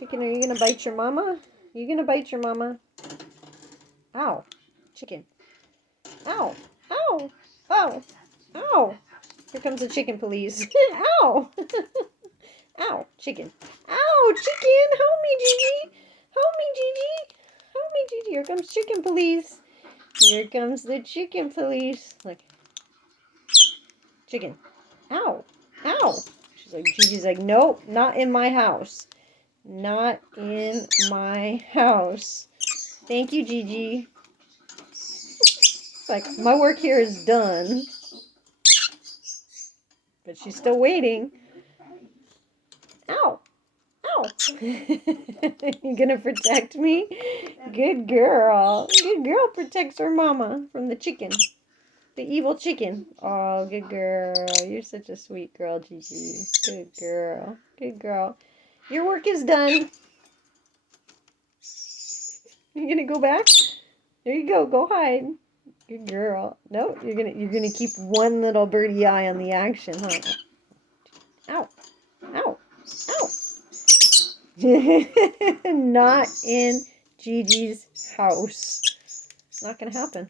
Chicken, are you gonna bite your mama? You gonna bite your mama? Ow. Chicken. Ow. Ow. Ow. Ow. Here comes the chicken police. Ow. Ow. Chicken. Ow. Chicken. Help me, Gigi. Help me, Gigi. Help me, Gigi. Here comes chicken police. Here comes the chicken police. Look. Chicken. Ow. Ow. Gigi's like, nope, not in my house. Not in my house. Thank you, Gigi. It's like, my work here is done. But she's still waiting. Ow. Ow. You gonna protect me? Good girl. Good girl protects her mama from the chicken. The evil chicken. Oh, good girl. You're such a sweet girl, Gigi. Good girl. Good girl. Your work is done. You gonna go back? There you go. Go hide. Good girl. No, you're gonna keep one little birdie eye on the action, huh? Ow. Ow. Ow. Not in Gigi's house. Not gonna happen.